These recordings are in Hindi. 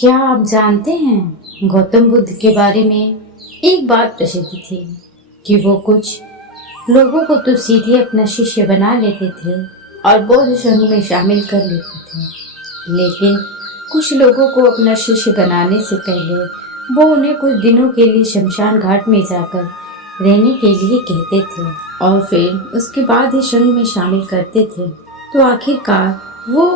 क्या आप जानते हैं गौतम बुद्ध के बारे में एक बात प्रसिद्ध थी कि वो कुछ लोगों को तो सीधे अपना शिष्य बना लेते थे और बौद्ध संघ में शामिल कर लेते थे, लेकिन कुछ लोगों को अपना शिष्य बनाने से पहले वो उन्हें कुछ दिनों के लिए शमशान घाट में जाकर रहने के लिए कहते थे और फिर उसके बाद ही संघ में शामिल करते थे। तो आखिरकार वो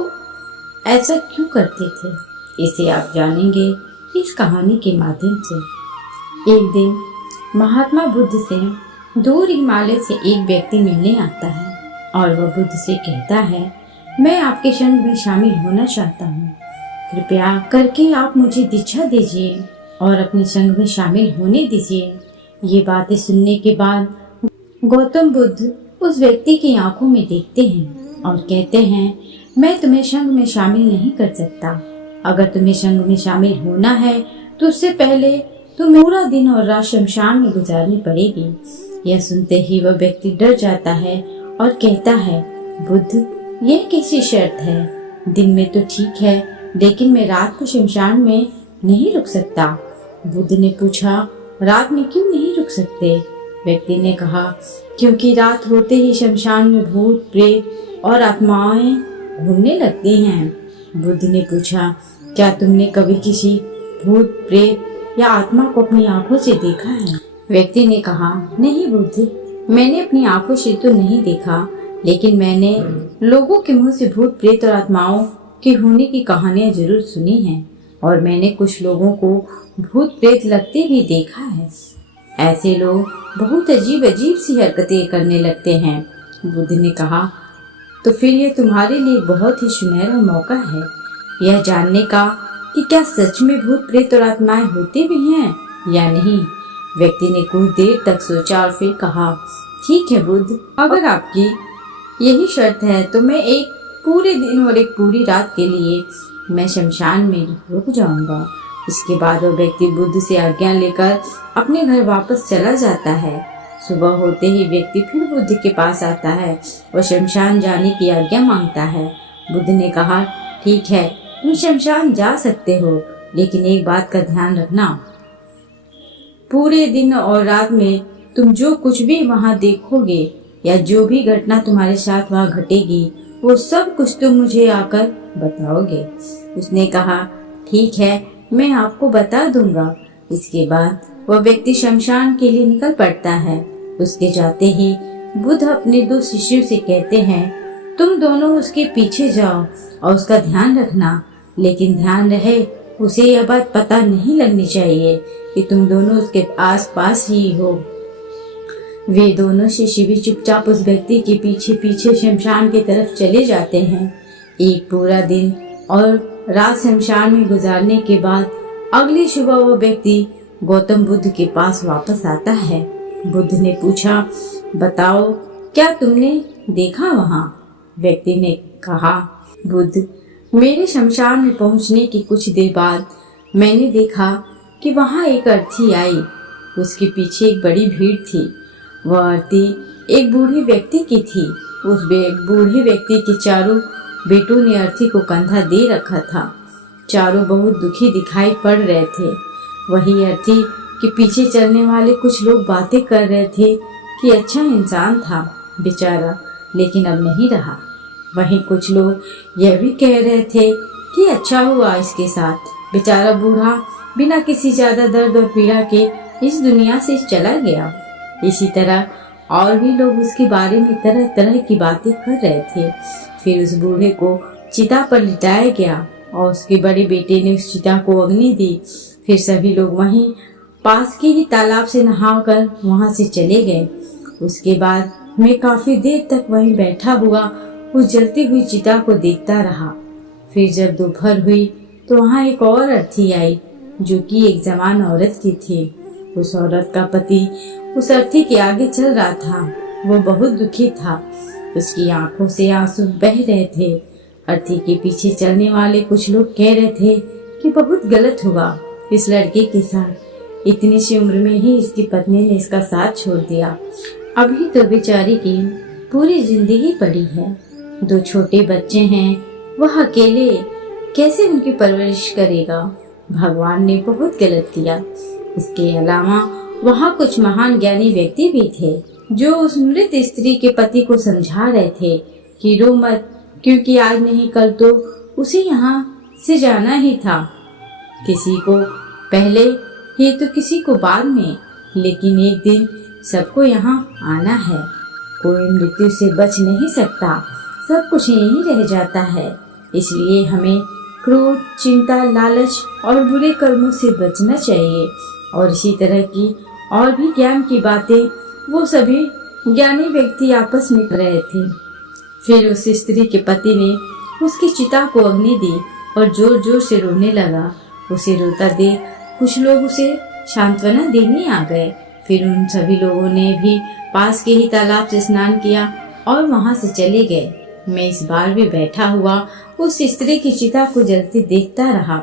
ऐसा क्यों करते थे, इसे आप जानेंगे इस कहानी के माध्यम से। एक दिन महात्मा बुद्ध से दूर हिमालय से एक व्यक्ति मिलने आता है और वह बुद्ध से कहता है, मैं आपके संघ में शामिल होना चाहता हूँ, कृपया करके आप मुझे दीक्षा दीजिए और अपने संघ में शामिल होने दीजिए। ये बातें सुनने के बाद गौतम बुद्ध उस व्यक्ति की आंखों में देखते हैं और कहते हैं, मैं तुम्हें संघ में शामिल नहीं कर सकता। अगर तुम्हें संघ में शामिल होना है तो उससे पहले तुम्हें पूरा दिन और रात शमशान में गुजारनी पड़ेगी। यह सुनते ही वह व्यक्ति डर जाता है और कहता है, बुद्ध, यह कैसी शर्त है? दिन में तो ठीक है, लेकिन मैं रात को शमशान में नहीं रुक सकता। बुद्ध ने पूछा, रात में क्यों नहीं रुक सकते? व्यक्ति ने कहा, क्योंकि रात होते ही शमशान में भूत प्रेत और आत्माएं घूमने लगती हैं। बुद्ध ने पूछा, क्या तुमने कभी किसी भूत प्रेत या आत्मा को अपनी आंखों से देखा है? व्यक्ति ने कहा, नहीं बुद्ध, मैंने अपनी आंखों से तो नहीं देखा, लेकिन मैंने लोगों के मुंह से भूत प्रेत और आत्माओं के होने की कहानियां जरूर सुनी हैं और मैंने कुछ लोगों को भूत प्रेत लगते भी देखा है। ऐसे लोग बहुत अजीब अजीब सी हरकतें करने लगते हैं। बुद्ध ने कहा, तो फिर यह तुम्हारे लिए बहुत ही सुनहरा मौका है यह जानने का कि क्या सच में भूत प्रेत और आत्माएं होती भी हैं या नहीं। व्यक्ति ने कुछ देर तक सोचा और फिर कहा, ठीक है बुद्ध, अगर आपकी यही शर्त है तो मैं एक पूरे दिन और एक पूरी रात के लिए मैं शमशान में रुक जाऊंगा। इसके बाद वह व्यक्ति बुद्ध से आज्ञा लेकर अपने घर वापस चला जाता है। सुबह होते ही व्यक्ति फिर बुद्ध के पास आता है और शमशान जाने की आज्ञा मांगता है। बुद्ध ने कहा, ठीक है, तुम शमशान जा सकते हो, लेकिन एक बात का ध्यान रखना, पूरे दिन और रात में तुम जो कुछ भी वहाँ देखोगे या जो भी घटना तुम्हारे साथ वहाँ घटेगी वो सब कुछ तुम मुझे आकर बताओगे। उसने कहा, ठीक है, मैं आपको बता दूंगा। इसके बाद वह व्यक्ति शमशान के लिए निकल पड़ता है। उसके जाते ही बुद्ध अपने दो शिष्यों से कहते हैं, तुम दोनों उसके पीछे जाओ और उसका ध्यान रखना, लेकिन ध्यान रहे उसे यह बात पता नहीं लगनी चाहिए कि तुम दोनों उसके आस पास ही हो। वे दोनों शिष्य भी चुपचाप उस व्यक्ति के पीछे पीछे शमशान की तरफ चले जाते हैं। एक पूरा दिन और रात शमशान में गुजारने के बाद अगली सुबह वो व्यक्ति गौतम बुद्ध के पास वापस आता है। बुद्ध ने पूछा, बताओ, क्या तुमने देखा वहाँ? व्यक्ति ने कहा, बुद्ध, मेरे शमशान में पहुँचने की कुछ देर बाद मैंने देखा कि वहाँ एक अर्थी आई। उसके पीछे एक बड़ी भीड़ थी। वह अर्थी एक बूढ़े व्यक्ति की थी। उस बूढ़े व्यक्ति के चारों बेटों ने अर्थी को कंधा दे रखा था। चारों बहुत दुखी दिखाई पड़ रहे थे। वही अर्थी के पीछे चलने वाले कुछ लोग बातें कर रहे थे कि अच्छा इंसान था बेचारा, लेकिन अब नहीं रहा। वहीं कुछ लोग यह भी कह रहे थे कि अच्छा हुआ इसके साथ, बेचारा बूढ़ा बिना किसी ज्यादा दर्द और पीड़ा के इस दुनिया से चला गया। इसी तरह और भी लोग उसके बारे में तरह तरह की बातें कर रहे थे। फिर उस बूढ़े को चिता पर लिटाया गया और उसके बड़े बेटे ने उस चिता को अग्नि दी। फिर सभी लोग वहीं पास के ही तालाब से नहाकर वहां से चले गए। उसके बाद मैं काफी देर तक वहीं बैठा हुआ उस जलती हुई चिता को देखता रहा। फिर जब दोपहर हुई तो वहां एक और अर्थी आई जो कि एक जवान औरत की थी। उस औरत का पति उस अर्थी के आगे चल रहा था। वो बहुत दुखी था। उसकी आंखों से आंसू बह रहे थे। अर्थी के पीछे चलने वाले कुछ लोग कह रहे थे कि बहुत गलत हुआ इस लड़के के साथ, इतनी सी उम्र में ही इसकी पत्नी ने इसका साथ छोड़ दिया। अभी तो बेचारी की पूरी जिंदगी पड़ी है। दो छोटे बच्चे हैं, वह अकेले कैसे उनकी परवरिश करेगा। भगवान ने बहुत गलत किया। इसके अलावा वहाँ कुछ महान ज्ञानी व्यक्ति भी थे जो उस मृत स्त्री के पति को समझा रहे थे कि रो मत, क्योंकि आज नहीं कल तो उसे यहाँ से जाना ही था। किसी को पहले ही तो किसी को बाद में, लेकिन एक दिन सबको यहाँ आना है। कोई मृत्यु से बच नहीं सकता, सब कुछ यहीं रह जाता है। इसलिए हमें क्रोध, चिंता, लालच और बुरे कर्मों से बचना चाहिए। और इसी तरह की और भी ज्ञान की बातें वो सभी ज्ञानी व्यक्ति आपस में कर रहे थे। फिर उस स्त्री के पति ने उसकी चिता को अग्नि दी और जोर जोर से रोने लगा। उसे रोता देख कुछ लोग उसे सांत्वना देने आ गए। फिर उन सभी लोगों ने भी पास के ही तालाब से स्नान किया और वहां से चले गए। मैं इस बार भी बैठा हुआ उस स्त्री की चिता को जलती देखता रहा।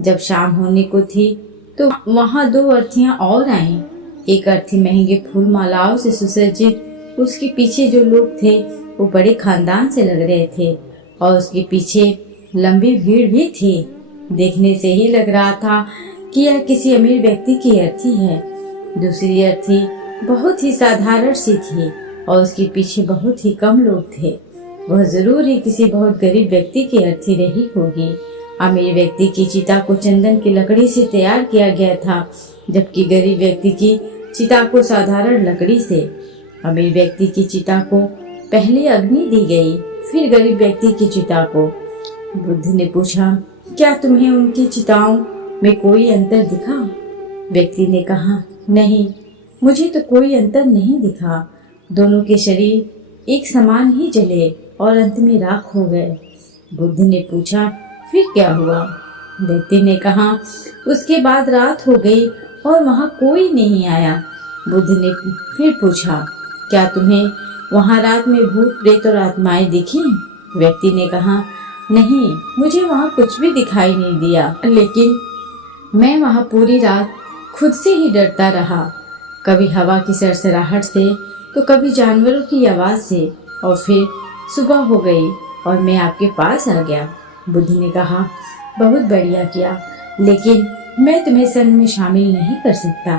जब शाम होने को थी तो वहां दो अर्थियां और आईं। एक अर्थी महंगे फूल मालाओं से सुसज्जित, उसके पीछे जो लोग थे वो बड़े खानदान से लग रहे थे और उसके पीछे लंबी भीड़ भी थी। देखने से ही लग रहा था कि यह किसी अमीर व्यक्ति की अर्थी है। दूसरी अर्थी बहुत ही साधारण सी थी और उसके पीछे बहुत ही कम लोग थे। वह जरूर ही किसी बहुत गरीब व्यक्ति की अर्थी रही होगी। अमीर व्यक्ति की चिता को चंदन की लकड़ी से तैयार किया गया था, जबकि गरीब व्यक्ति की चिता को साधारण लकड़ी से। अमीर व्यक्ति की चिता को पहले अग्नि दी गई, फिर गरीब व्यक्ति की चिता को। बुद्ध ने पूछा, क्या तुम्हें उनकी चिताओं में कोई अंतर दिखा? व्यक्ति ने कहा, नहीं, मुझे तो कोई अंतर नहीं दिखा। दोनों के शरीर एक समान ही जले और अंत में राख हो गए। बुद्ध ने पूछा, फिर क्या हुआ? व्यक्ति ने कहा, उसके बाद रात हो गई और वहाँ कोई नहीं आया। बुद्ध ने फिर पूछा, क्या तुम्हें वहाँ रात में भूत, प्रेत और आत्माएं दिखी? व्यक्ति ने कहा, नहीं, मुझे वहाँ कुछ भी दिखाई नहीं दिया, लेकिन मैं वहाँ पूरी रात खुद से ही डरता रहा, कभी हवा की सरसराहट से तो कभी जानवरों की आवाज से। और फिर सुबह हो गई और मैं आपके पास आ गया। बुद्ध ने कहा, बहुत बढ़िया किया, लेकिन मैं तुम्हें संघ में शामिल नहीं कर सकता।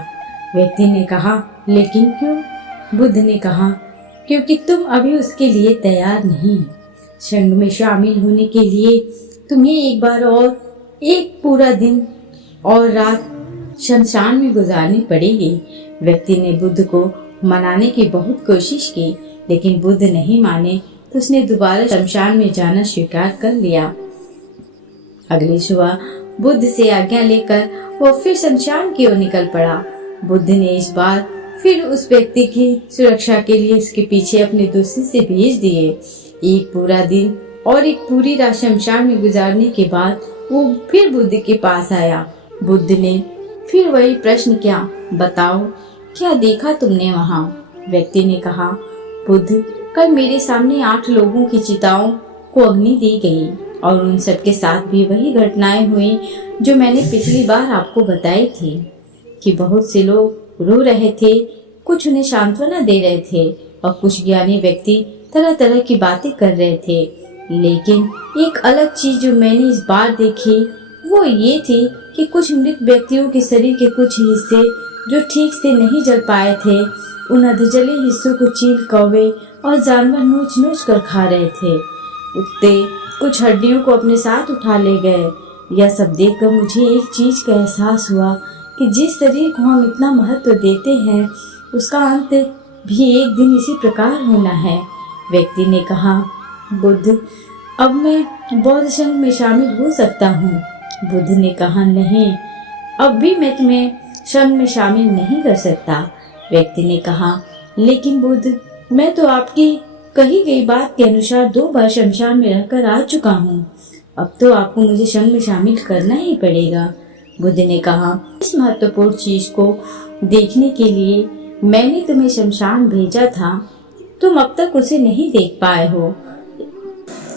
व्यक्ति ने कहा, लेकिन क्यों? बुद्ध ने कहा, क्योंकि तुम अभी उसके लिए तैयार नहीं। संघ में शामिल होने के लिए तुम्हें एक बार और एक पूरा दिन और रात शमशान में गुजारनी पड़ेगी। व्यक्ति ने बुद्ध को मनाने की बहुत कोशिश की, लेकिन बुद्ध नहीं माने तो उसने दोबारा शमशान में जाना स्वीकार कर लिया। अगली सुबह बुद्ध से आज्ञा लेकर वो फिर शमशान की ओर निकल पड़ा। बुद्ध ने इस बार फिर उस व्यक्ति की सुरक्षा के लिए उसके पीछे अपने दोस्त से भेज दिए। एक पूरा दिन और एक पूरी रात शमशान में गुजारने के बाद वो फिर बुद्ध के पास आया। बुद्ध ने फिर वही प्रश्न किया, बताओ क्या देखा तुमने वहाँ? व्यक्ति ने कहा, बुद्ध, कल मेरे सामने 8 लोगों की चिताओं को अग्नि दी गई और उन सबके साथ भी वही घटनाएं हुई जो मैंने पिछली बार आपको बताई थी कि बहुत से लोग रो रहे थे, कुछ उन्हें सांत्वना दे रहे थे और कुछ ज्ञानी व्यक्ति तरह तरह की बातें कर रहे थे। लेकिन एक अलग चीज जो मैंने इस बार देखी वो ये थी कि कुछ मृत व्यक्तियों के शरीर के कुछ हिस्से जो ठीक से नहीं जल पाए थे, उन अधजले हिस्सों को चील, कौवे और जानवर नोच नोच कर खा रहे थे। कुत्ते कुछ हड्डियों को अपने साथ उठा ले गए। यह सब देखकर मुझे एक चीज का एहसास हुआ कि जिस शरीर को हम इतना महत्व देते हैं उसका अंत भी एक दिन इसी प्रकार होना है। व्यक्ति ने कहा, बुद्ध, अब मैं बौद्ध संघ में शामिल हो सकता हूँ। बुद्ध ने कहा, नहीं, अब भी मैं तुम्हें संघ में शामिल नहीं कर सकता। व्यक्ति ने कहा, लेकिन बुद्ध, मैं तो आपकी कही गई बात के अनुसार 2 बार शमशान में रहकर आ चुका हूँ। अब तो आपको मुझे संघ में शामिल करना ही पड़ेगा। बुद्ध ने कहा, इस महत्वपूर्ण चीज को देखने के लिए मैंने तुम्हें शमशान भेजा था, तुम अब तक उसे नहीं देख पाए हो,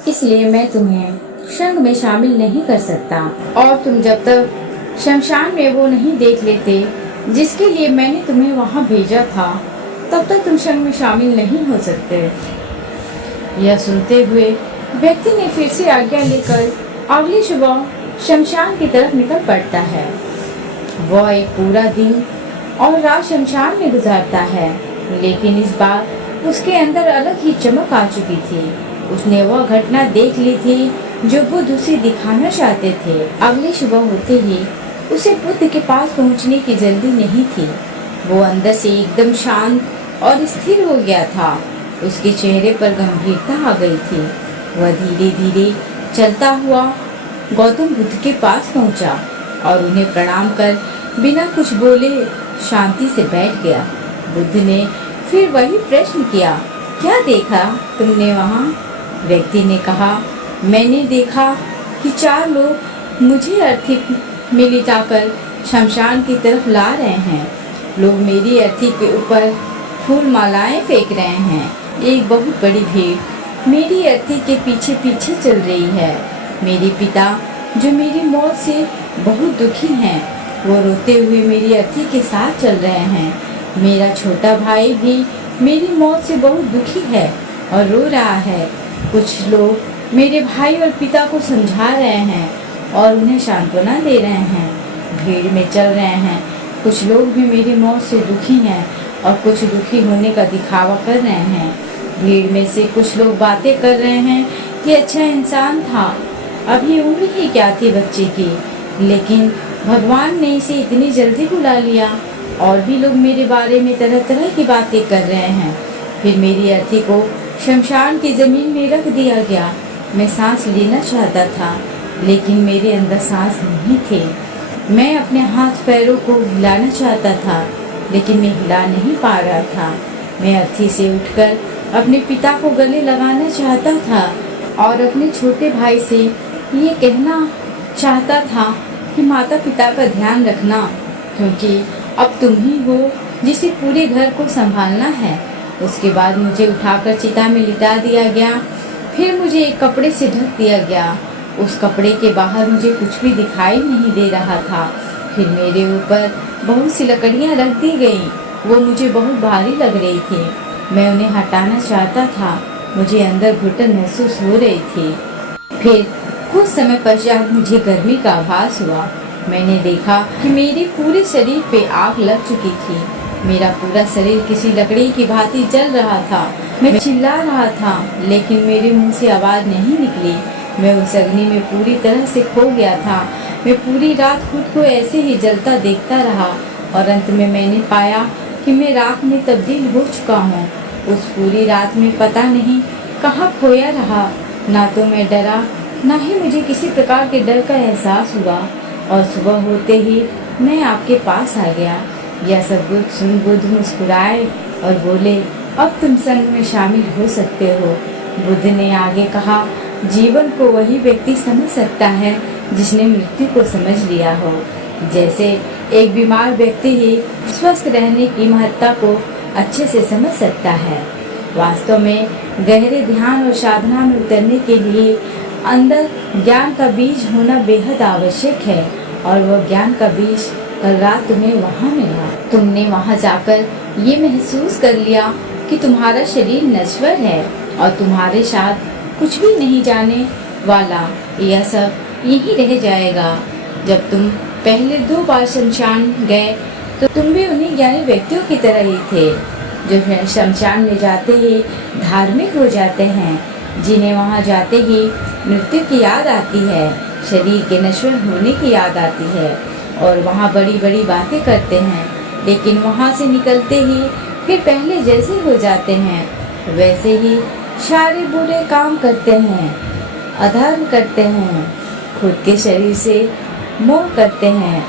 इसलिए मैं तुम्हें संघ में शामिल नहीं कर सकता। और तुम जब तक शमशान में वो नहीं देख लेते जिसके लिए मैंने तुम्हें वहाँ भेजा था, तब तक तुम संघ में शामिल नहीं हो सकते। यह सुनते हुए व्यक्ति ने फिर से आज्ञा लेकर अगली सुबह शमशान की तरफ निकल पड़ता है। वह एक पूरा दिन और रात शमशान में गुजारता है, लेकिन इस बार उसके अंदर अलग ही चमक आ चुकी थी। उसने वह घटना देख ली थी जो बुद्ध उसे दिखाना चाहते थे। अगली सुबह होते ही उसे बुद्ध के पास पहुंचने की जल्दी नहीं थी। वो अंदर से एकदम शांत और स्थिर हो गया था। उसके चेहरे पर गंभीरता आ गई थी। वह धीरे धीरे चलता हुआ गौतम बुद्ध के पास पहुंचा और उन्हें प्रणाम कर बिना कुछ बोले शांति से बैठ गया। बुद्ध ने फिर वही प्रश्न किया, क्या देखा तुमने वहाँ? व्यक्ति ने कहा, मैंने देखा कि 4 लोग मुझे अर्थी में लिटाकर शमशान की तरफ ला रहे हैं। लोग मेरी अर्थी के ऊपर फूल मालाएं फेंक रहे हैं। एक बहुत बड़ी भीड़ मेरी अर्थी के पीछे पीछे चल रही है। मेरे पिता जो मेरी मौत से बहुत दुखी हैं, वो रोते हुए मेरी अर्थी के साथ चल रहे हैं। मेरा छोटा भाई भी मेरी मौत से बहुत दुखी है और रो रहा है। कुछ लोग मेरे भाई और पिता को समझा रहे हैं और उन्हें सांत्वना दे रहे हैं। भीड़ में चल रहे हैं। कुछ लोग भी मेरी मौत से दुखी हैं और कुछ दुखी होने का दिखावा कर रहे हैं। भीड़ में से कुछ लोग बातें कर रहे हैं कि अच्छा इंसान था, अभी उम्र ही क्या थी बच्चे की, लेकिन भगवान ने इसे इतनी जल्दी बुला लिया। और भी लोग मेरे बारे में तरह तरह की बातें कर रहे हैं। फिर मेरी अर्थी को शमशान की ज़मीन में रख दिया गया। मैं सांस लेना चाहता था, लेकिन मेरे अंदर सांस नहीं थे। मैं अपने हाथ पैरों को हिलाना चाहता था, लेकिन मैं हिला नहीं पा रहा था। मैं अर्थी से उठकर अपने पिता को गले लगाना चाहता था और अपने छोटे भाई से ये कहना चाहता था कि माता पिता का ध्यान रखना, क्योंकि अब तुम ही हो जिसे पूरे घर को संभालना है। उसके बाद मुझे उठाकर चिता में लिटा दिया गया। फिर मुझे एक कपड़े से ढक दिया गया। उस कपड़े के बाहर मुझे कुछ भी दिखाई नहीं दे रहा था। फिर मेरे ऊपर बहुत सी लकड़ियाँ रख दी गईं। वो मुझे बहुत भारी लग रही थी। मैं उन्हें हटाना चाहता था। मुझे अंदर घुटन महसूस हो रही थी। फिर कुछ समय पश्चात मुझे गर्मी का आभास हुआ। मैंने देखा कि मेरे पूरे शरीर पे आग लग चुकी थी। मेरा पूरा शरीर किसी लकड़ी की भांति जल रहा था। मैं चिल्ला रहा था, लेकिन मेरे मुंह से आवाज़ नहीं निकली। मैं उस अग्नि में पूरी तरह से खो गया था। मैं पूरी रात खुद को ऐसे ही जलता देखता रहा और अंत में मैंने पाया कि मैं राख में तब्दील हो चुका हूँ। उस पूरी रात में पता नहीं कहाँ खोया रहा। ना तो मैं डरा, ना ही मुझे किसी प्रकार के डर का एहसास हुआ। और सुबह होते ही मैं आपके पास आ गया। यह सब कुछ सुन बुद्ध मुस्कुराए और बोले, अब तुम संघ में शामिल हो सकते हो। बुद्ध ने आगे कहा, जीवन को वही व्यक्ति समझ सकता है जिसने मृत्यु को समझ लिया हो। जैसे एक बीमार व्यक्ति ही स्वस्थ रहने की महत्ता को अच्छे से समझ सकता है। वास्तव में गहरे ध्यान और साधना में उतरने के लिए अंदर ज्ञान का बीज होना बेहद आवश्यक है। और वह ज्ञान का बीज कल रात तुम्हें वहाँ मिला। तुमने वहाँ जाकर ये महसूस कर लिया कि तुम्हारा शरीर नश्वर है और तुम्हारे साथ कुछ भी नहीं जाने वाला। यह सब यहीं रह जाएगा। जब तुम पहले 2 बार शमशान गए तो तुम भी उन्हीं ज्ञानी व्यक्तियों की तरह ही थे, जो शमशान में जाते ही धार्मिक हो जाते हैं, जिन्हें वहाँ जाते ही मृत्यु की याद आती है, शरीर के नश्वर होने की याद आती है और वहाँ बड़ी बड़ी बातें करते हैं, लेकिन वहाँ से निकलते ही फिर पहले जैसे हो जाते हैं। वैसे ही सारे बुरे काम करते हैं, अधर्म करते हैं, खुद के शरीर से मोह करते हैं,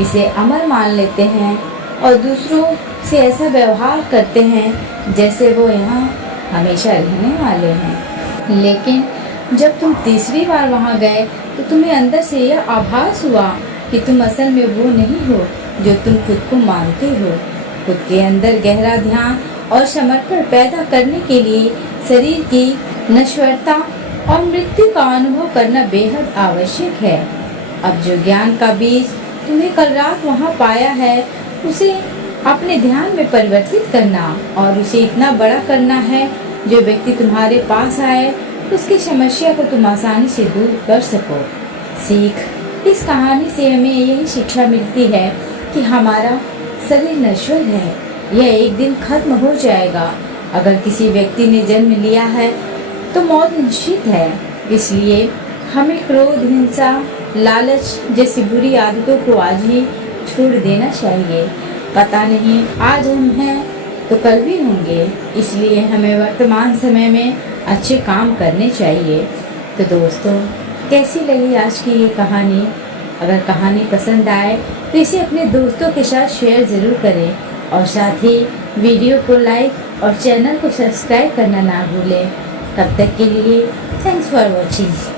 इसे अमर मान लेते हैं और दूसरों से ऐसा व्यवहार करते हैं जैसे वो यहाँ हमेशा रहने वाले हैं। लेकिन जब तुम तीसरी बार वहाँ गए तो तुम्हें अंदर से यह आभास हुआ कि तुम असल में वो नहीं हो जो तुम खुद को मानते हो। खुद के अंदर गहरा ध्यान और समर्पण पैदा करने के लिए शरीर की नश्वरता और मृत्यु का अनुभव करना बेहद आवश्यक है। अब जो ज्ञान का बीज तुम्हें कल रात वहाँ पाया है, उसे अपने ध्यान में परिवर्तित करना और उसे इतना बड़ा करना है जो व्यक्ति तुम्हारे पास आए उसकी समस्या को तुम आसानी से दूर कर सको। सीख इस कहानी से हमें यही शिक्षा मिलती है कि हमारा शरीर नश्वर है, यह एक दिन खत्म हो जाएगा। अगर किसी व्यक्ति ने जन्म लिया है तो मौत निश्चित है। इसलिए हमें क्रोध, हिंसा, लालच जैसी बुरी आदतों को आज ही छोड़ देना चाहिए। पता नहीं आज हम हैं तो कल भी होंगे, इसलिए हमें वर्तमान समय में अच्छे काम करने चाहिए। तो दोस्तों, कैसी लगी आज की ये कहानी? अगर कहानी पसंद आए तो इसे अपने दोस्तों के साथ शेयर ज़रूर करें और साथ ही वीडियो को लाइक और चैनल को सब्सक्राइब करना ना भूलें। तब तक के लिए थैंक्स फॉर वॉचिंग।